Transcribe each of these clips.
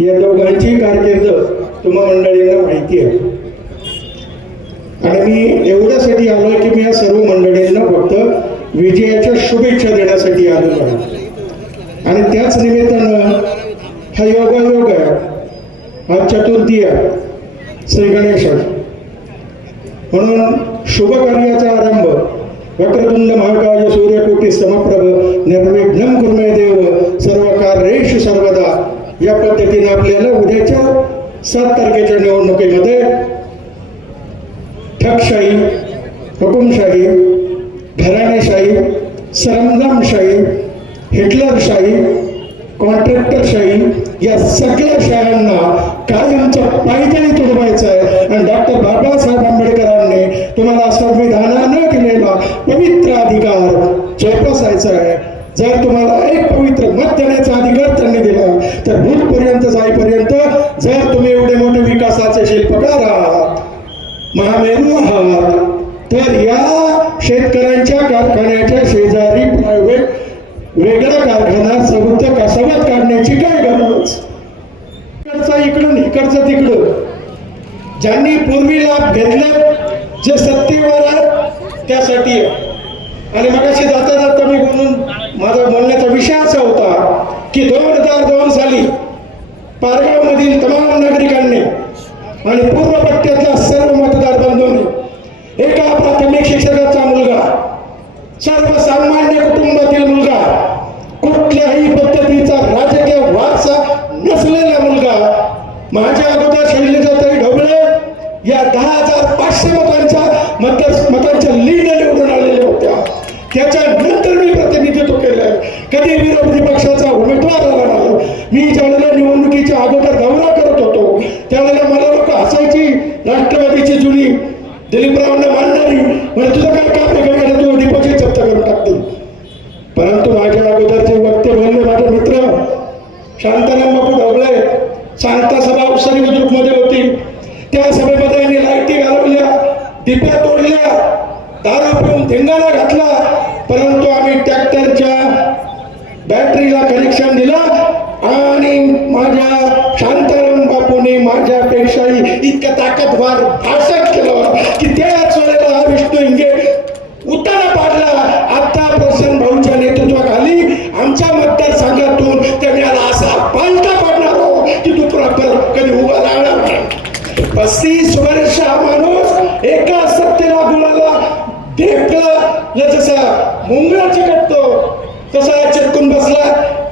या दोघांची कारकीर्द तुम्हा मंडळींना माहिती आहे. आणि मी एवढ्यासाठी आलोय की मी या सर्व मंडळींना फक्त विजयाच्या शुभेच्छा देण्यासाठी आलेलो आहे. आणि त्याच निमित्तानं हा योगायोग आहे, आज चतुर्थी आहे, श्री गणेश. म्हणून शुभ कार्याचा आरंभ वक्रतुंड महाकाय सूर्यकोटी समप्रभ निर्विघ्नं कुरु मे देव सर्व कार्येषु सर्वदा या पद्धतीने आपल्याला उद्याच्या 7 तारखेच्या निवडणुकीमध्ये ठकशाही, हुकुमशाही, घराणेशाही, सरंजामशाही, हिटलरशाही, कॉन्ट्रॅक्टरशाही या सगळ्या शाळांना कायमचं पायदळी तुडवायचं आहे. आणि डॉक्टर बाबासाहेब आंबेडकरांनी तुम्हाला संविधानानं दिलेला पवित्र अधिकार जोपासायचा आहे. जर तुम्हाला एक पवित्र मत देण्याचा अधिकार त्यांनी दिला तर भूतपर्यंत जाईपर्यंत जर तुम्ही एवढे मोठे विकासाचे शिल्पकार आहात, महामेरू आहात, तर या शेतकऱ्यांच्या कारखान्याच्या शेजारी प्रायव्हेट वेगळा कारखाना सबत काढण्याची काय गरज? इकडून इकडचं तिकडं ज्यांनी पूर्वी लाभ घेतले, जे सत्तेवर आहे त्यासाठी आहे. आणि मगाशी जाता जाता मी बोलून माझा बोलण्याचा विषय असा होता की 2002 साली पारगाव मधील तमाम नागरिकांनी आणि पूर्व पट्ट्यातल्या सर्व मतदार बंधूंनी एका प्राथमिक शिक्षकाचा मुलगा, सर्वसामान्य कुटुंबातील मुलगा, कुठल्याही पद्धतीचा राजकीय वारसा नसलेला मुलगा, माझ्या अगोदर शैलजाताई ढोबळे या 10,500 मतांच्या लीड निवडून आलेल्या होत्या. त्याच्यानंतर मी प्रतिनिधित्व केलं. कधी विरोधी पक्षाचा उमेदवार आला नाही. मी ज्यावेळेला निवडणुकीच्या अगोदर दौरा करत होतो त्यावेळेला मला लोक हसायची, राष्ट्रवादीची जुनी दिलीपरावांना मानणारी, म्हणजे तुझं काय काम आहे, तू डिपॉझिट जप्त करून टाकतील. परंतु माझ्या अगोदरचे वक्ते बोलले माझे मित्र शांताराम बापू ढोबळे, शांता सभा उसरी बुद्रुकमध्ये होती. त्या सभेमध्ये यांनी लाईटी घालवल्या, दिप्या तोडल्या, दारू पिऊन धिंगाणा घातला. परंतु आम्ही ट्रॅक्टरच्या बॅटरीला कनेक्शन दिलं आणि माझ्या शांताराम बापूने माझ्यापेक्षाही इतकं ताकदवार भाषण केलं की त्याच वेळेला हा विष्णू हिंगे उतारा पाडला. आता प्रसन्न भाऊच्या नेतृत्वाखाली आमच्या मतदारसंघातून त्यांनी असा पालटा पाडणार हो की तू कधी उभा राहणार नाही. 35 वर्ष हा माणूस एका सत्तेला गुणाला ढेकलं जसं मुंगळा चिकटतो तसा चिटकून बसला.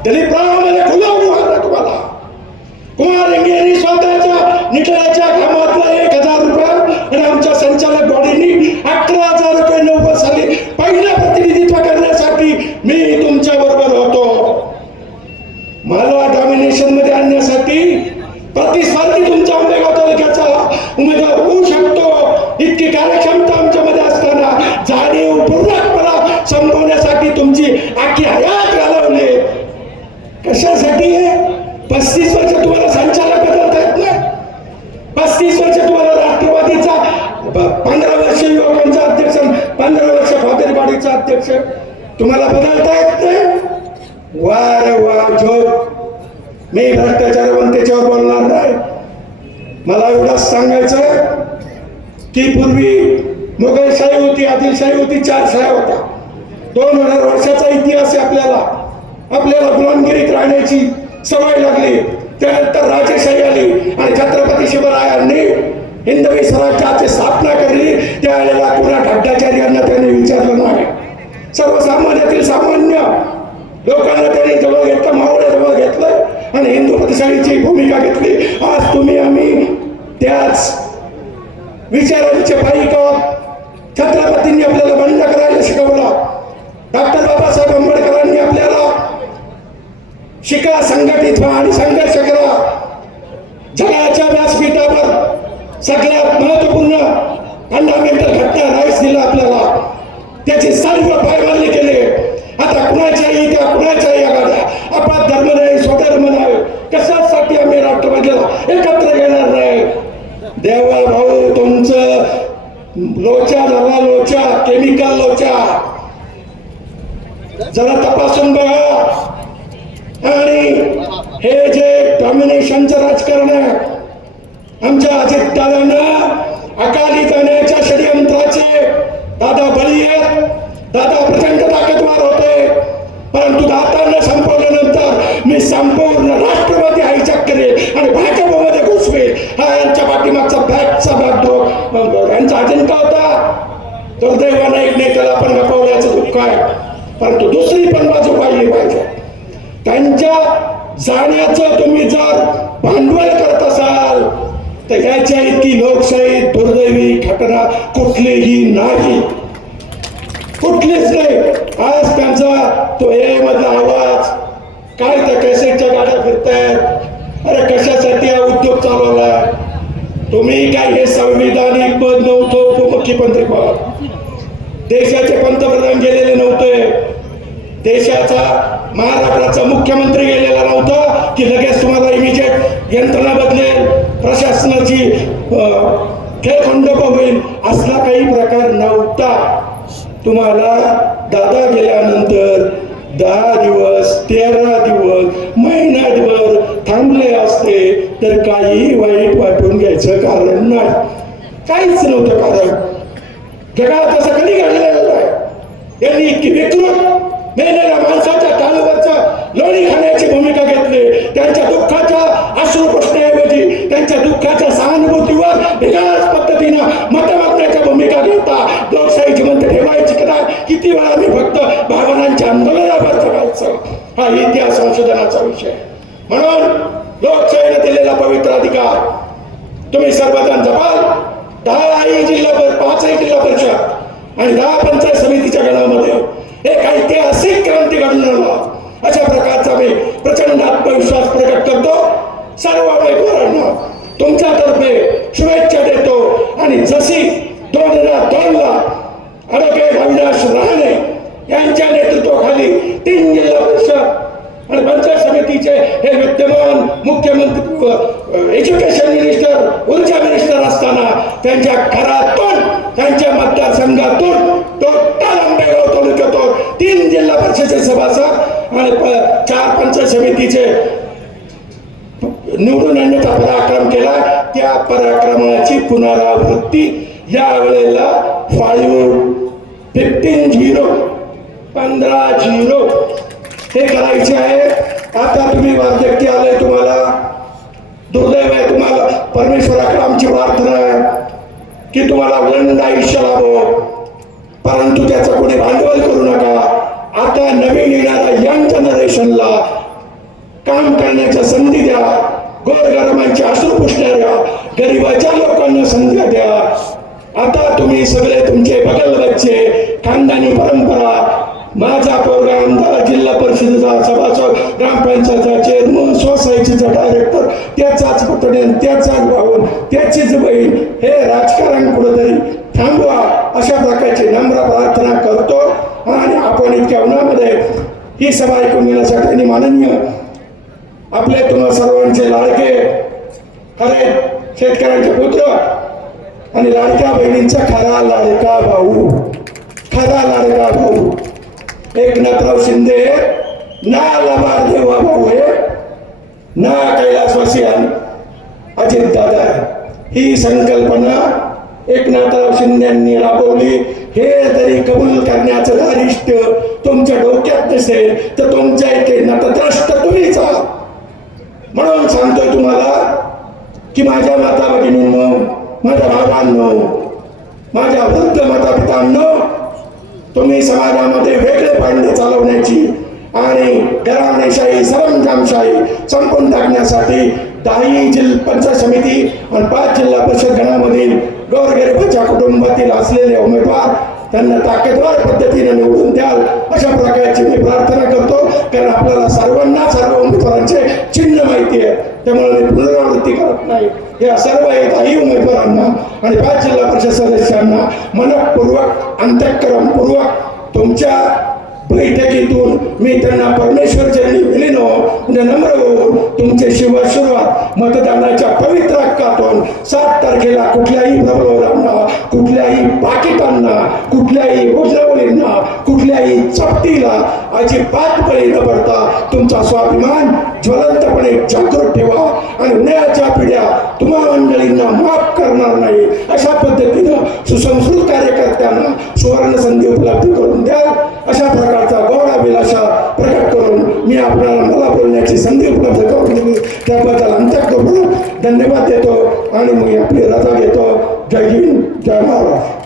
दिलीपरावांमध्ये खुला उभारला तुम्हाला. कुमार इंगे यांनी स्वतःच्या निटळ्याच्या कामातला 1,000 रुपये आणि आमच्या संचालक बॉडीनी 11,000 रुपये 90 साली पहिलं प्रतिनिधित्व करण्यासाठी मी तुमच्या बरोबर होतो. मला डॉमिनेशन मध्ये आणण्यासाठी प्रतिस्पर्धी तुमच्या आंबेगाव तालुक्याचा उमेदवार होऊ शकतो. इतकी कार्यक्षमता आमच्यामध्ये असताना जाणीवपूर्वकपणा संपवण्यासाठी तुमची आखी हयात घालवली. कशासाठी? 35 वर्ष तुम्हाला संचालक बदलता येत नाही. 35 वर्ष तुम्हाला राष्ट्रवादीचा 15 वर्ष युवकांचा अध्यक्ष, 15 वर्ष फादरवाडीचा अध्यक्ष तुम्हाला बदलता येत नाही. वार वा झोप. मी भ्रष्टाचार त्याच्यावर बोलणार नाही. मला एवढंच सांगायचं की पूर्वी मुघलशाही होती, आदिलशाही होती, 4 शाह्या होत्या. 2000 वर्षाचा इतिहास आहे. आपल्याला गुलामगिरीत राहण्याची सवय लागली. त्यानंतर राजेशाही आली आणि छत्रपती शिवरायांनी हिंदवी स्वराज्याची स्थापना केली. त्यावेळेला पुन्हा भ्रष्टाचार्यांना त्यांनी विचारलं नाही. सर्वसामान्यातील सामान्य लोकांना त्यांनी जवळ घेतलं, मावळे जवळ घेतलं आणि हिंदू प्रतिष्ठानची भूमिका घेतली. आज तुम्ही आम्ही त्याच विचारांचे पायिक आहोत. छत्रपतींनी आपल्याला बंड करायला शिकवलं. डॉक्टर बाबासाहेब आंबेडकरांनी आपल्याला शिका, संघटित व्हा आणि संघर्ष करा. जगाच्या व्यासपीठावर सगळ्यात महत्वपूर्ण फंडामेंटल घटना राईट्स दिला आपल्याला. त्याची सर्व पायमानी केली. आता कुणाच्याही त्या कुणाच्याही आघाड्या, आपण धर्म नाही, स्वधर्म नाही, कशासाठी आम्ही राष्ट्रवादीला एकत्र घेणार नाही. देवा भाऊ तुमचं लोचा झाला, लोचा केमिकल लोचा जरा तपासून बघा. आणि हे जे डॉमिनेशन पैशांचं राजकारण आहे। आमच्या अजित दादांना अकाली जाण्याच्या षडयंत्राचे दादा बळी आहेत। दादा प्रचंड ताकदवार होते, परंतु दादांना संपवल्यानंतर मी संपूर्ण राष्ट्रवादी हायजॅक करेल आणि भाजपमध्ये घुसवेल, हा यांच्या पाठीमागचा बॅगचा बॅकडोर यांचा अजेंडा होता। दुर्दैवाने एक नेत्याला आपण गमावल्याचं दुःख आहे, परंतु दुसरी पण बाजू पाहिली पाहिजे। त्यांच्या जाण्याचं तुम्ही जर भांडवल करत असाल तर याच्या इतकी लोकशाही दुर्दैवी घटना कुठलीही नाही, कुठलीच नाही। आज त्यांचा तो ए मधला आवाज काय, त्या कॅसेटच्या गाड्या फिरतायत, अरे कशासाठी हा उद्योग चालवला? तुम्ही काय हे संविधानिक पद नव्हतं, उपमुख्यमंत्री पद, देशाचे पंतप्रधान गेलेले नव्हते, देशाचा महाराष्ट्राचा मुख्यमंत्री गेलेला नव्हता की लगेच तुम्हाला इमिजिएट यंत्रणा बदलेल, प्रशासनाची खेळखंडोबा होईल, असला काही प्रकार नव्हता। तुम्हाला दादा गेल्यानंतर 10 दिवस 13 दिवस महिनाभर थांबले असते तर काही वाईट वाटून घ्यायचं कारण नाही, काहीच नव्हतं कारण। जगात असं कधी घडलेलं नाही। यांनी इतकी विकृत मेलेल्या माणसाच्या टाळूवरचं लोणी खाण्याची भूमिका घेतली, त्यांच्या दुःखाच्या अश्रू पुसण्याऐवजी त्यांच्या दुःखाच्या सहानुभूतीवर वेगळ्याच पद्धतीनं मत मागण्याच्या भूमिका घेता लोकशाही जिवंत ठेवायची कदा किती वेळा मी फक्त भावनांच्या आंदोलनावर जगायचं, हा इतिहास संशोधनाचा विषय। म्हणून लोकशाहीने दिलेला पवित्र अधिकार तुम्ही सर्वजण जपाल। 10 जिल्हा 5 जिल्हा परिषद आणि 10 पंचायत समितीच्या गणामध्ये एक ऐतिहासिक क्रांती घडून अशा प्रकारचा मी प्रचंड आत्मविश्वास प्रकट करतो। सर्व उमेदवारांना तुमच्यातर्फे शुभेच्छा देतो आणि जशी 2002 ला ॲडव्होकेट अविनाश राणे यांच्या नेतृत्वाखाली 3 जिल्हा परिषद आणि पंचायत समितीचे हे विद्यमान मुख्यमंत्री, एज्युकेशन मिनिस्टर, ऊर्जा मिनिस्टर असताना त्यांच्या घरातून, त्यांच्या मतदारसंघातून टोटल आंबेगाव तालुक्यातून 3 जिल्हा परिषदेचे सभासद आणि 4 पंचायत समितीचे निवडून आणण्याचा पराक्रम केला। त्या पराक्रमाची पुनरावृत्ती या वेळेला 15-0 हे करायचे आहे। आता तुम्ही वार्धक्य आलंय, तुम्हाला दुर्दैव आहे, तुम्हाला परमेश्वराकडे आमची प्रार्थना आहे की तुम्हाला अखंड आयुष्य लाभो, परंतु त्याचं कोणी भांडवल करू नका। आता नवीन येणाऱ्या यंग जनरेशनला काम करण्याच्या संधी द्या, गोरगरिबांची अश्रू पुसणाऱ्या गरिबाच्या लोकांना संधी द्या। आता तुम्ही सगळे तुमचे बगल बच्चे, खानदानी परंपरा, माझा पोरगा आमदार, जिल्हा परिषदेचा सभासद, ग्रामपंचायतचा चेअरमन, सोसायटीचा डायरेक्टर, त्याचाच पुतणे, त्याचाच भाऊ, त्याचीच बहीण, हे राजकारण कुठेतरी थांबवा, अशा प्रकारची नम्र प्रार्थना करतो। आणि आपण इतक्या उन्हामध्ये ही सभा ऐकून घेण्यासाठी माननीय आपले तुम्हा सर्वांचे लाडके खरे शेतकऱ्यांचे पुत्र आणि लाडक्या बहिणींचा खरा लाडका भाऊ, खरा लाडका भाऊ एकनाथराव शिंदे, ना लबार देवा भाऊ आहे, ना कैलासवासी अजित दादा आहे। ही संकल्पना एकनाथराव शिंदेंनी राबवली। हे जरी कबूल करण्याचं धारिष्ट तुमच्या डोक्यात नसेल तर तुमच्या इथे नतद्रष्ट तुम्हीच आहात। म्हणून सांगतोय तुम्हाला की माझ्या माता भगिनींनो, माझ्या भावांनो, माझ्या वृद्ध माता पितांनो, तुम्ही समाजामध्ये वेगळेपण चालवण्याची आणि घराणेशाही, सरंजामशाही संपून टाकण्यासाठी 10 जिल्हा पंचायत समिती आणि 5 जिल्हा परिषद गणामधील गोरगरिबाच्या कुटुंबातील असलेले उमेदवार त्यांना ताकदवार पद्धतीने निवडून द्याल, अशा प्रकारची मी प्रार्थना करतो। कारण आपल्याला सर्वांना सर्व उमेदवारांचे चिन्ह माहिती आहे, त्यामुळे मी पुनरावृत्ती करत नाही। या सर्व 10 उमेदवारांना आणि 5 जिल्हा परिषद सदस्यांना मनपूर्वक, अंतःकरणपूर्वक तुमच्या बैठकीतून मी त्यांना परमेश्वर चरणी विलीनो म्हणजे नम्र होऊन तुमचे शिवाशीर्वाद मतदानाच्या पवित्र हक्कातून 7 तारखेला कुठल्याही प्रबोधनांना, कुठल्याही पाकिटांना, कुठल्याही भोजनावलींना, कुठल्याही चपटीला अजिबात बळी न पडता तुमचा स्वाभिमान ज्वलंतपणे जागृत ठेवा आणि उन्हाळ्याच्या पिढ्या तुम्हा मंडळींना माफ करणार नाही अशा पद्धतीनं सुसंस्कृत कार्यकर्त्यांना सुवर्ण संधी उपलब्ध करून द्याल अशा प्रकारचा गोड अभिलाषा प्रकट करून मी आपल्याला मला बोलण्याची संधी उपलब्ध करून दिली त्याबद्दल अंतःकरण धन्यवाद देतो आणि मी आपली रजा घेतो. जय हिंद, जय महाराष्ट्र.